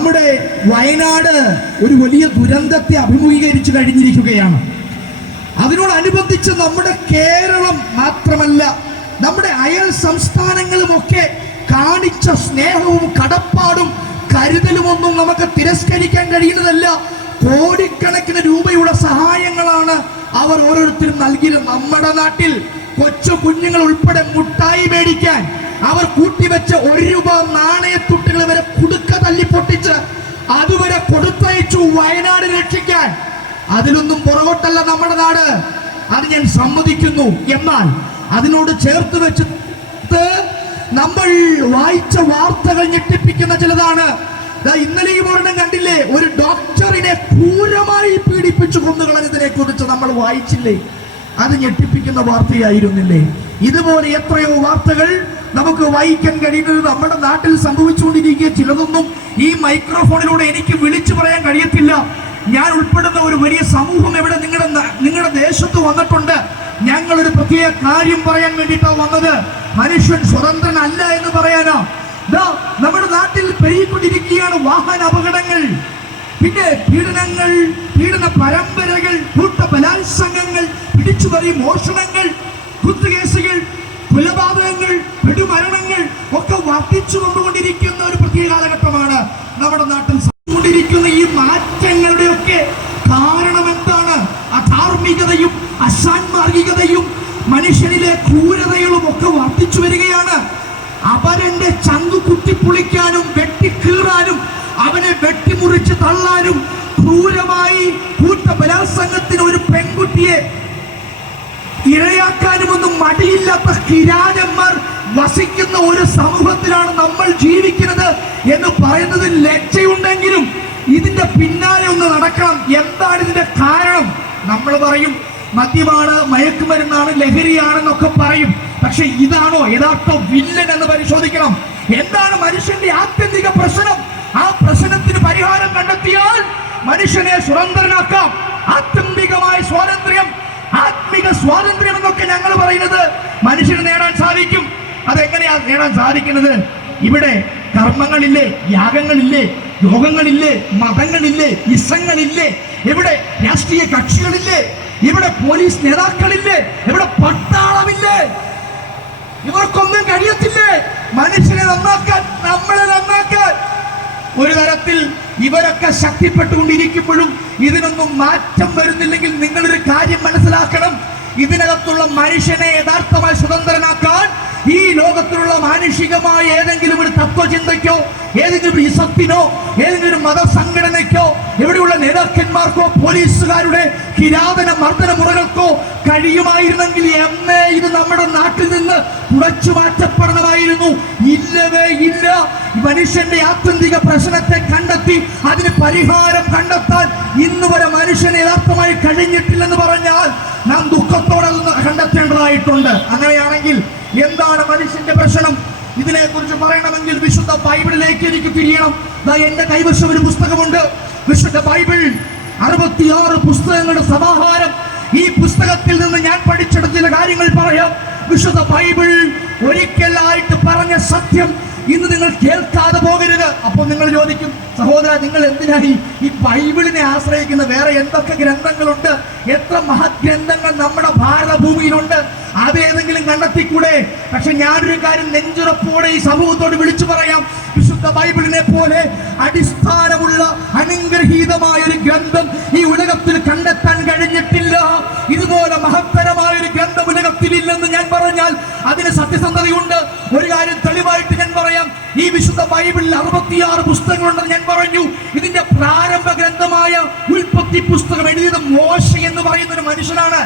നമ്മുടെ വയനാട് ഒരു വലിയ ദുരന്തത്തെ അഭിമുഖീകരിച്ചു കഴിഞ്ഞിരിക്കുകയാണ്. അതിനോടനുബന്ധിച്ച് നമ്മുടെ കേരളം മാത്രമല്ല നമ്മുടെ അയൽ സംസ്ഥാനങ്ങളുമൊക്കെ കാണിച്ച സ്നേഹവും കടപ്പാടും കരുതലുമൊന്നും നമുക്ക് തിരസ്കരിക്കാൻ കഴിയുന്നതല്ല. കോടിക്കണക്കിന് രൂപയുടെ സഹായങ്ങളാണ് അവർ ഓരോരുത്തരും നൽകിയത്. നമ്മുടെ നാട്ടിൽ കൊച്ചു കുഞ്ഞുങ്ങൾ ഉൾപ്പെടെ മുട്ടായി മേടിക്കാൻ അവർ കൂട്ടിവെച്ച ഒരു രൂപ നാണയത്തുട്ടുകൾ വരെ കുടുക്ക തല്ലി പൊട്ടിച്ച് അതുവരെ കൊടുത്തയച്ചു വയനാട് രക്ഷിക്കാൻ. അതിലൊന്നും പുറകോട്ടല്ല നമ്മുടെ നാട്. അത് ഞാൻ സമ്മതിക്കുന്നു. എന്നാൽ അതിനോട് ചേർത്ത് വെച്ച് നമ്മൾ വായിച്ച വാർത്തകൾ ഞെട്ടിപ്പിക്കുന്ന ചിലതാണ്. ദാ ഇന്നലെയും ഒരെണ്ണം കണ്ടില്ലേ? ഒരു ഡോക്ടറിനെ ക്രൂരമായി പീഡിപ്പിച്ചു കൊന്നുകളഞ്ഞതിനെ കുറിച്ച് നമ്മൾ വായിച്ചില്ലേ? അത് ഞെട്ടിപ്പിക്കുന്ന വാർത്തയായിരുന്നില്ലേ? ഇതുപോലെ എത്രയോ വാർത്തകൾ നമുക്ക് വായിക്കാൻ കഴിയുന്നത് നമ്മുടെ നാട്ടിൽ സംഭവിച്ചുകൊണ്ടിരിക്കുക ചിലതൊന്നും ഈ മൈക്രോഫോണിലൂടെ എനിക്ക് വിളിച്ചു പറയാൻ കഴിയത്തില്ല. ഞാൻ ഉൾപ്പെടുന്ന ഒരു വലിയ സമൂഹം എവിടെ നിങ്ങളുടെ നിങ്ങളുടെ ദേശത്ത് വന്നിട്ടുണ്ട്. ഞങ്ങളൊരു പ്രത്യേക കാര്യം പറയാൻ വേണ്ടിയിട്ടാണ് വന്നത്. മനുഷ്യൻ സ്വതന്ത്രനല്ല എന്ന് പറയാനോ? നമ്മുടെ നാട്ടിൽ പെരുകിക്കൊണ്ടിരിക്കുകയാണ് വാഹന അപകടങ്ങൾ. പിന്നെ പീഡനങ്ങൾ പീഡന പരമ്പരകൾ കൂട്ട ബലാത്സംഗങ്ങൾ പിടിച്ചുപറി മോഷണങ്ങൾ കുത്തുകേസുകൾ കൊലപാതകങ്ങൾ പെടുമരണങ്ങൾ ഒക്കെ വർദ്ധിച്ചു കൊണ്ടുകൊണ്ടിരിക്കുന്ന ഒരു പ്രത്യേക കാലഘട്ടമാണ് നമ്മുടെ നാട്ടിൽ കൊണ്ടിരിക്കുന്ന ഈ മാറ്റങ്ങളുടെ ഒക്കെ കാരണം എന്താണ്? അധാർമികതയും അസാൻമാർഗികതയും മനുഷ്യനിലെ ക്രൂരതകളും ഒക്കെ വർദ്ധിച്ചു വരികയാണ്. അവരന്റെ ചങ്കു കുത്തിപ്പൊളിക്കാനും വെട്ടിക്കീറാനും അവനെ വെട്ടിമുറിച്ച് തള്ളാനും ക്രൂരമായി കൂട്ട ബലാത്സംഗത്തിന് ഒരു പെൺകുട്ടിയെ ഇരയാക്കാനുമൊന്നും മടിയില്ലാത്ത കിരാനന്മാർ വസിക്കുന്ന ഒരു സമൂഹത്തിലാണ് നമ്മൾ ജീവിക്കുന്നത് എന്ന് പറയുന്നതിൽ ലജ്ജയുണ്ടെങ്കിലും ഇതിന്റെ പിന്നാലെ ഒന്ന് നടക്കണം. എന്താണ് ഇതിന്റെ കാരണം? നമ്മൾ പറയും മദ്യമാണ് മയക്കുമരുന്നാണ് ലഹരിയാണെന്നൊക്കെ പറയും. പക്ഷെ ഇതാണോ യഥാർത്ഥ വില്ലൻ എന്ന് പരിശോധിക്കണം. എന്താണ് മനുഷ്യന്റെ ആത്യന്തിക പ്രശ്നം? ആ പ്രശ്നത്തിന് പരിഹാരം കണ്ടെത്തിയാൽ മനുഷ്യനെ സ്വതന്ത്രനാക്കാം. ആത്യന്തികമായ സ്വാതന്ത്ര്യം സ്വാതന്ത്ര്യം എന്നൊക്കെ ഞങ്ങൾ പറയുന്നത് മനുഷ്യന് നേടാൻ സാധിക്കും. അതെങ്ങനെയാ നേടാൻ സാധിക്കുന്നത്? ഇവിടെ കർമ്മങ്ങളില്ലേ യാഗങ്ങളില്ലേ യോഗങ്ങളില്ലേ മതങ്ങളില്ലേ ഇസങ്ങളില്ലേ ഇവിടെ രാഷ്ട്രീയ കക്ഷികളില്ലേ ഇവിടെ പോലീസ് നേതാക്കളില്ലേ ഇവിടെ പട്ടാളമില്ലേ? ഇവർക്കൊന്നും കഴിയത്തില്ലേ? മനുഷ്യനെ നന്നാക്കാൻ നമ്മളെ നന്നാക്കാൻ. ഒരു തരത്തിൽ ഇവരൊക്കെ ശക്തിപ്പെട്ടുകൊണ്ടിരിക്കുമ്പോഴും ഇതിനൊന്നും മാറ്റം വരുന്നില്ലെങ്കിൽ നിങ്ങളൊരു കാര്യം മനസ്സിലാക്കണം. ഇതിനകത്തുള്ള മനുഷ്യനെ യഥാർത്ഥമായി സ്വതന്ത്രനാക്കാൻ ഈ ലോകത്തിലുള്ള മാനുഷികമായ ഏതെങ്കിലും ഒരു തത്വചിന്തയ്ക്കോ ഏതെങ്കിലും ഒരു ഇസത്തിനോ ഏതെങ്കിലും ഒരു മതസംഘടനയ്ക്കോ എവിടെയുള്ള നേതാക്കന്മാർക്കോ പോലീസുകാരുടെ കിരാതന മർദ്ദന മുറകൾക്കോ കഴിയുമായിരുന്നെങ്കിൽ എന്നേ ഇത് നമ്മുടെ നാട്ടിൽ നിന്ന് തുടച്ചു മാറ്റപ്പെടണമായിരുന്നു. ഇല്ലവേ ഇല്ല. മനുഷ്യന്റെ ആത്യന്തിക പ്രശ്നത്തെ കണ്ടെത്തി അതിന് പരിഹാരം കണ്ടെത്താൻ ഇന്നുവരെ മനുഷ്യന് യഥാർത്ഥമായി കഴിഞ്ഞിട്ടില്ലെന്ന് പറഞ്ഞാൽ നാം ദുഃഖത്തോടെ നിന്ന് കണ്ടെത്തേണ്ടതായിട്ടുണ്ട്. അങ്ങനെയാണെങ്കിൽ എന്താണ് മനുഷ്യന്റെ പ്രശ്നം? ഇതിനെ കുറിച്ച് പറയണമെങ്കിൽ വിശുദ്ധ ബൈബിളിലേക്ക് എനിക്ക് തിരിയണം. എന്റെ കൈവശം ഒരു പുസ്തകമുണ്ട്. വിശുദ്ധ ബൈബിൾ അറുപത്തിയാറ് പുസ്തകങ്ങളുടെ സമാഹാരം. ഈ പുസ്തകത്തിൽ നിന്ന് ഞാൻ പഠിച്ചെടുത്ത ചില കാര്യങ്ങൾ പറയാം. വിശുദ്ധ ബൈബിൾ ഒരിക്കലായിട്ട് പറഞ്ഞ സത്യം ഇന്ന് നിങ്ങൾ കേൾക്കാതെ പോകരുത്. അപ്പോൾ നിങ്ങൾ ചോദിക്കും സഹോദര നിങ്ങൾ എന്തിനായി ഈ ബൈബിളിനെ ആശ്രയിക്കുന്ന വേറെ എന്തൊക്കെ ഗ്രന്ഥങ്ങളുണ്ട്? എത്ര മഹത് ഗ്രന്ഥങ്ങൾ നമ്മുടെ ഭാരതഭൂമിയിലുണ്ട്? അതേതെങ്കിലും കണ്ടെത്തിക്കൂടെ പക്ഷെ ഞാനൊരു കാര്യം നെഞ്ചുറപ്പോടെ ഈ സമൂഹത്തോട് വിളിച്ചു പറയാം. വിശുദ്ധ ബൈബിളിനെ പോലെ അടിസ്ഥാനമുള്ള അനുഗ്രഹീതമായ ഒരു ഗ്രന്ഥം ഈ ഉലകത്തിൽ കണ്ടെത്താൻ കഴിഞ്ഞിട്ടില്ല. ഇതുപോലെ മഹത്തരമായ ഒരു ഗ്രന്ഥം ഉലകത്തിലില്ലെന്ന് ഞാൻ പറഞ്ഞാൽ അതിന് സത്യസന്ധതയുണ്ട്. ഒരു കാര്യം തെളിവായിട്ട് ഞാൻ പറയാം ഈ വിശുദ്ധ ബൈബിളിൽ അറുപത്തിയാറ് പുസ്തകങ്ങളുണ്ടെന്ന് ഞാൻ പറഞ്ഞു. ഇതിന്റെ പ്രാരംഭ ഗ്രന്ഥമായ ഉൽപ്പത്തി പുസ്തകം എഴുതിയത് മോശ എന്ന് പറയുന്ന ഒരു മനുഷ്യനാണ്.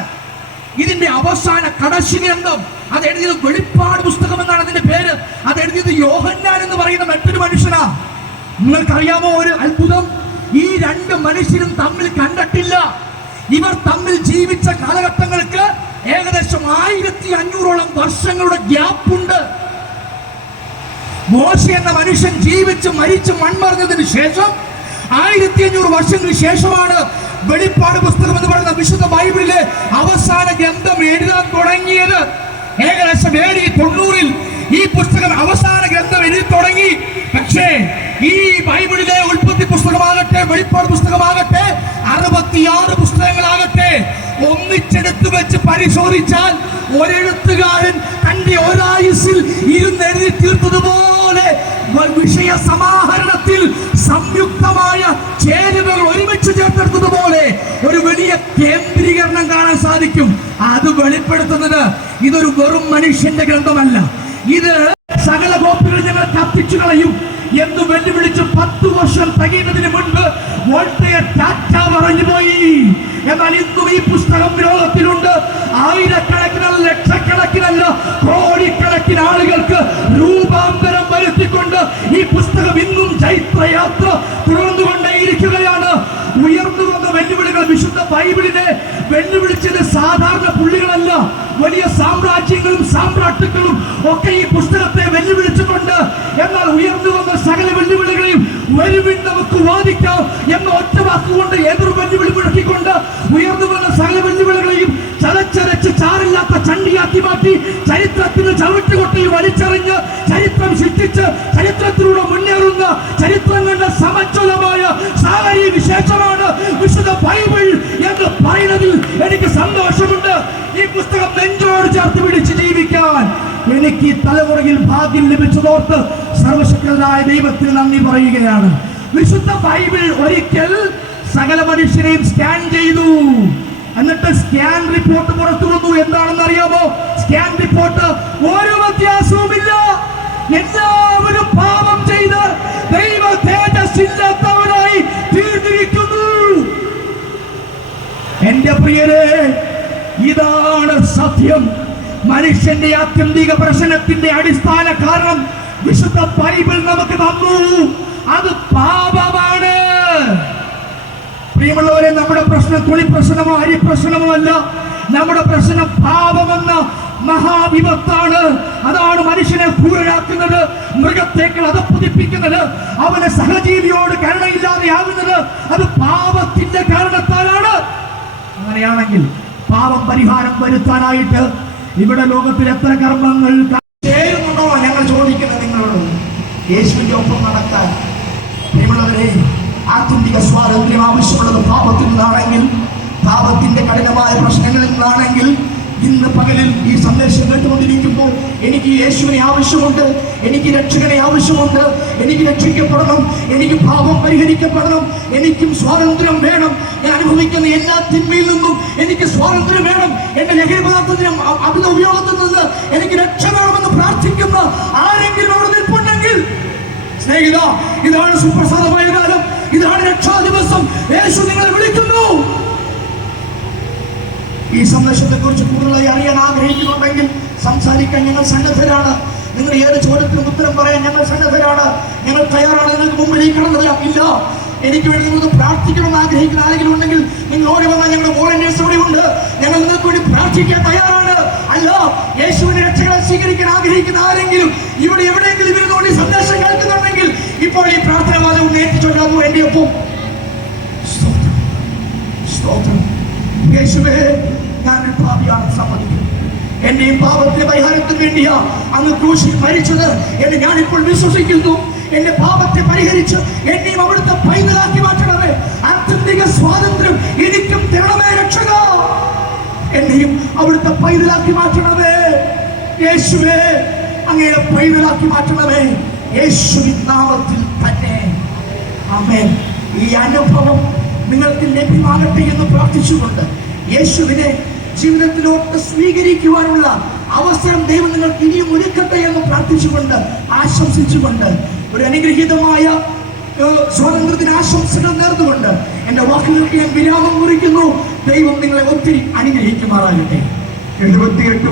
ഇതിന്റെ അവസാന കടശി ഗ്രന്ഥം അത് എഴുതിയത് വെളിപ്പാട് പുസ്തകം എന്നാണ് അതിന്റെ പേര്. അത് എഴുതിയത് യോഹന്നാൻ എന്ന് പറയുന്ന മറ്റൊരു മനുഷ്യനാ. നിങ്ങൾക്കറിയാമോ ഒരു അത്ഭുതം? ഈ രണ്ട് മനുഷ്യരും തമ്മിൽ കണ്ടിട്ടില്ല. ഇവർ തമ്മിൽ ജീവിച്ച കാലഘട്ടങ്ങൾക്ക് ഏകദേശം ആയിരത്തി അഞ്ഞൂറോളം വർഷങ്ങളുടെ ഗ്യാപ്പുണ്ട്. മോശ എന്ന മനുഷ്യൻ ജീവിച്ച് മരിച്ച് മൺമറഞ്ഞതിന് ശേഷം ആയിരത്തി അഞ്ഞൂറ് വർഷങ്ങൾക്ക് ശേഷമാണ് വെളിപ്പാട് പുസ്തകം എന്ന് പറയുന്ന വിശുദ്ധ ബൈബിളിലെ അവസാന ഗ്രന്ഥം എഴുതാൻ തുടങ്ങിയത്. ഏകദേശം എ തൊണ്ണൂറിൽ ഈ പുസ്തകം അവസാന ഗ്രന്ഥം എഴുതി തുടങ്ങി. പക്ഷേ ഈ ബൈബിളിലെ ഉൽപ്പത്തി പുസ്തകമാകട്ടെ വെളിപ്പാട് പുസ്തകമാകട്ടെ അറുപത്തിയാറ് പുസ്തകങ്ങളാകട്ടെ ഒന്നിച്ചെടുത്ത് വെച്ച് പരിശോധിച്ചാൽ ഒരെഴുത്തുകാരൻ തന്റെ ഒരായുസിൽ ഇരുന്നെഴുതി തീർത്തതുപോലെ വ- വിഷയ സമാഹരണത്തിൽ സംയുക്തമായ ചേരുവകൾ ഒരുമിച്ച് ചേർത്തെടുത്തതുപോലെ ഒരു വലിയ കേന്ദ്രീകരണം കാണാൻ സാധിക്കും. അത് വെളിപ്പെടുത്തുന്നത് ഇതൊരു വെറും മനുഷ്യന്റെ ഗ്രന്ഥമല്ല. ഇത് സകല കോപ്പികൾ ഞങ്ങൾ കത്തിച്ചു കളയും എന്ന് വെല്ലുവിളിച്ച് പത്തു വർഷം തികയുന്നതിന് മുൻപ് വോൾട്ടയർ ടാറ്റ പറഞ്ഞു പോയി. എന്നാൽ ഇന്നും ഈ പുസ്തകം ലോകത്തിലുണ്ട്. ആയിരക്കണക്കിനല്ല ലക്ഷക്കണക്കിനല്ല കോടിക്കണക്കിന് ആളുകൾക്ക് രൂപാന്തരം ഈ പുസ്തകം ഇന്നും ചൈത്രയാത്ര തുടർന്നുകൊണ്ടേയിരിക്കുകയാണ്. ഉയർന്നു വന്ന വെല്ലുവിളികൾ വിശുദ്ധ ബൈബിളിനെ വെല്ലുവിളിച്ചത് സാധാരണ പുള്ളികളല്ല. വലിയ സാമ്രാജ്യങ്ങളും സാമ്രാട്ടുക്കളും ഒക്കെ ഈ പുസ്തകത്തെ വെല്ലുവിളിച്ചിട്ടുണ്ട് എന്നാൽ ഉയർന്നു വന്ന സകല വെല്ലുവിളികളെയും വരുവിൻ നമുക്ക് വാദിക്കാം എന്ന ഒറ്റ വാക്കുകൊണ്ട് എതിർ വെല്ലുവിളി മുഴക്കിക്കൊണ്ട് ഉയർന്നു വന്ന സകല വെല്ലുവിളികളെയും ചലച്ചരച്ച് ചാറില്ലാത്ത ചണ്ടിയാക്കി മാറ്റി ചരിത്രത്തിന് ചവിട്ടുകൊട്ടയിൽ വലിച്ചെറിഞ്ഞ് ചരിത്രം സൃഷ്ടിച്ച് ചരിത്രത്തിലൂടെ മുന്നേറുന്ന ചരിത്രം കണ്ട സമച്ഛലമായ സാഹചര്യ വിശേഷമാണ് വിശുദ്ധ ബൈബിൾ എന്ന് പറയുന്നതിൽ എനിക്ക് സന്തോഷമുണ്ട്. ഈ പുസ്തകം നെഞ്ചോട് ചേർത്ത് പിടിച്ച് ജീവിക്കാൻ എനിക്ക് ഈ തലമുറയിൽ ഭാഗ്യം ലഭിച്ചതോർത്ത് സർവശക്തനായ ദൈവത്തിന് നന്ദി പറയുകയാണ്. വിശുദ്ധ ബൈബിൾ ഒരിക്കൽ സകല മനുഷ്യരെയും സ്കാൻ ചെയ്തു. എന്നിട്ട് സ്കാൻ റിപ്പോർട്ട് പുറത്തു വന്നു. എന്താണെന്ന് അറിയാമോ സ്കാൻ റിപ്പോർട്ട് ഒരു വ്യത്യാസവുമില്ല. എല്ലാവരും പാപം ചെയ്ത് ദൈവ തേജസ്സില്ലാത്തവരായി തീർന്നിരിക്കുന്നു. എന്റെ പ്രിയരെ ഇതാണ് സത്യം. മനുഷ്യന്റെ ആത്യന്തിക പ്രശ്നത്തിന്റെ അടിസ്ഥാന കാരണം വിശുദ്ധ ബൈബിൾ നമുക്ക് തന്നു. അത് പാപമാണ്. പ്രിയമുള്ളവരെ നമ്മുടെ പ്രശ്നം കുളി പ്രശ്നമോ അരി പ്രശ്നമോ അല്ല. നമ്മുടെ പ്രശ്നം പാപമെന്ന മഹാവിപത്താണ്. അതാണ് മനുഷ്യനെ ക്രൂരരാക്കുന്നത് മൃഗത്തേക്കൾ അതപ്പുതിപ്പിക്കുന്നത് അവനെ സഹജീവിയോട് കരുണയില്ലാതെയാകുന്നത് അത് പാപത്തിന്റെ കാരണത്താലാണ്. അങ്ങനെയാണെങ്കിൽ പാപം പരിഹാരം വരുത്താനായിട്ട് ഇവിടെ ലോകത്തിൽ എത്ര കർമ്മങ്ങൾ ചേരുന്നുണ്ടോ? ഞങ്ങൾ ചോദിക്കുന്നത് നിങ്ങളോട്. യേശുവിന്റെ ഒപ്പം നടക്കാൻ. പ്രിയമുള്ളവരെ ആത്യന്തിക സ്വാതന്ത്ര്യം ആവശ്യമുള്ളത് പാപത്തിൽ നിന്നാണെങ്കിൽ പാപത്തിന്റെ കഠിനമായ പ്രശ്നങ്ങളിൽ നിന്നാണെങ്കിൽ ഇന്ന് പകലിൽ ഈ എനിക്ക് യേശുവിനെ ആവശ്യമുണ്ട്. എനിക്ക് രക്ഷകനെ ആവശ്യമുണ്ട്. എനിക്ക് രക്ഷിക്കപ്പെടണം. എനിക്ക് പാപം പരിഹരിക്കപ്പെടണം. എനിക്കും സ്വാതന്ത്ര്യം വേണം. ഞാൻ അനുഭവിക്കുന്ന എല്ലാ തിന്മയിൽ നിന്നും എനിക്ക് സ്വാതന്ത്ര്യം വേണം. എന്റെ ലഹരി പദാർത്ഥത്തിന് അതിന്റെ ഉപയോഗത്തിൽ നിന്ന് എനിക്ക് രക്ഷ വേണമെന്ന് പ്രാർത്ഥിക്കുന്ന ആരെങ്കിലും അവിടെ നിൽപ്പുണ്ടെങ്കിൽ സ്നേഹിത ഇതാണ് സുപ്രസാദമായ കാലം. ഇതാണ് രക്ഷാ ദിവസം യേശു നിങ്ങളെ വിളിക്കുന്നു. ഈ സന്ദേശത്തെ കുറിച്ച് കൂടുതലായി അറിയാൻ ആഗ്രഹിക്കുന്നുണ്ടെങ്കിൽ സംസാരിക്കാൻ ഞങ്ങൾ സന്നദ്ധരാണ്. നിങ്ങൾ ഏത് ചോദ്യത്തിനും ഉത്തരം പറയാൻ ഞങ്ങൾ സന്നദ്ധരാണ്. ഞങ്ങൾ തയ്യാറാണ്. നിങ്ങൾക്ക് മുമ്പ് ഈ കടന്നു ഇല്ല. എനിക്ക് വേണ്ടി നിങ്ങൾ പ്രാർത്ഥിക്കണമെന്ന് ആഗ്രഹിക്കുന്ന ആരെങ്കിലും ഉണ്ടെങ്കിൽ നിങ്ങൾ ഓടി വന്നാൽ ഞങ്ങളുടെ വോളണ്ടിയേഴ്സ് ഇവിടെ ഉണ്ട്. ഞങ്ങൾ നിങ്ങൾക്ക് വേണ്ടി പ്രാർത്ഥിക്കാൻ തയ്യാറാണ്. അല്ല യേശുവിനെ രക്ഷകളെ സ്വീകരിക്കാൻ ആഗ്രഹിക്കുന്ന ആരെങ്കിലും ഇവിടെ എവിടെയെങ്കിലും ഇരുന്നുകൊണ്ട് സന്ദേശം കേൾക്കുന്നുണ്ടെങ്കിൽ ഇപ്പോൾ ഈ പ്രാർത്ഥന വാദം നേരിച്ചൊല്ലാമോ എന്റെ ഒപ്പം? യേശുവേ ഞാൻ പാപിയാണ് സമ്മതിക്കുന്നു. എന്റെ ഈ പാപത്തിന്റെ പരിഹാരത്തിന് വേണ്ടിയാ അങ്ങ് ക്രൂശിൽ മരിച്ചത് എന്ന് ഞാൻ ഇപ്പോൾ വിശ്വസിക്കുന്നു. എന്റെ പാപത്തെ പരിഹരിച്ച് എന്നെയും അവിടുത്തെ പൈതലാക്കി മാറ്റണമേ. ആത്യന്തിക സ്വാതന്ത്ര്യം എനിക്കും തരണമേ രക്ഷക. എന്നെയും അവിടുത്തെ പൈതലാക്കി മാറ്റണമേ. യേശുവേ അങ്ങയുടെ പൈതലാക്കി മാറ്റണമേ. യേശുവിൻ നാമത്തിൽ തന്നെ. ആമേൻ. ഈ അനുഭവം നിങ്ങൾക്ക് ലഭ്യമാകട്ടെ എന്ന് പ്രാർത്ഥിച്ചുകൊണ്ട് യേശുവിനെ ജീവിതത്തിലോട്ട് സ്വീകരിക്കുവാനുള്ള അവസരം ദൈവം നിങ്ങൾക്ക് ഇനിയും ഒരുക്കട്ടെ എന്ന് പ്രാർത്ഥിച്ചുകൊണ്ട് ആശംസിച്ചുകൊണ്ട് ഒരു അനുഗ്രഹീതമായ സ്വാതന്ത്ര്യത്തിന് ആശംസകൾ നേർന്നുകൊണ്ട് എന്റെ വാക്കുകൾക്ക് ഞാൻ വിരാമം കുറിക്കുന്നു. ദൈവം നിങ്ങളെ ഒത്തിരി അനുഗ്രഹിക്കുമാറാകട്ടെ. എഴുപത്തിയെട്ട്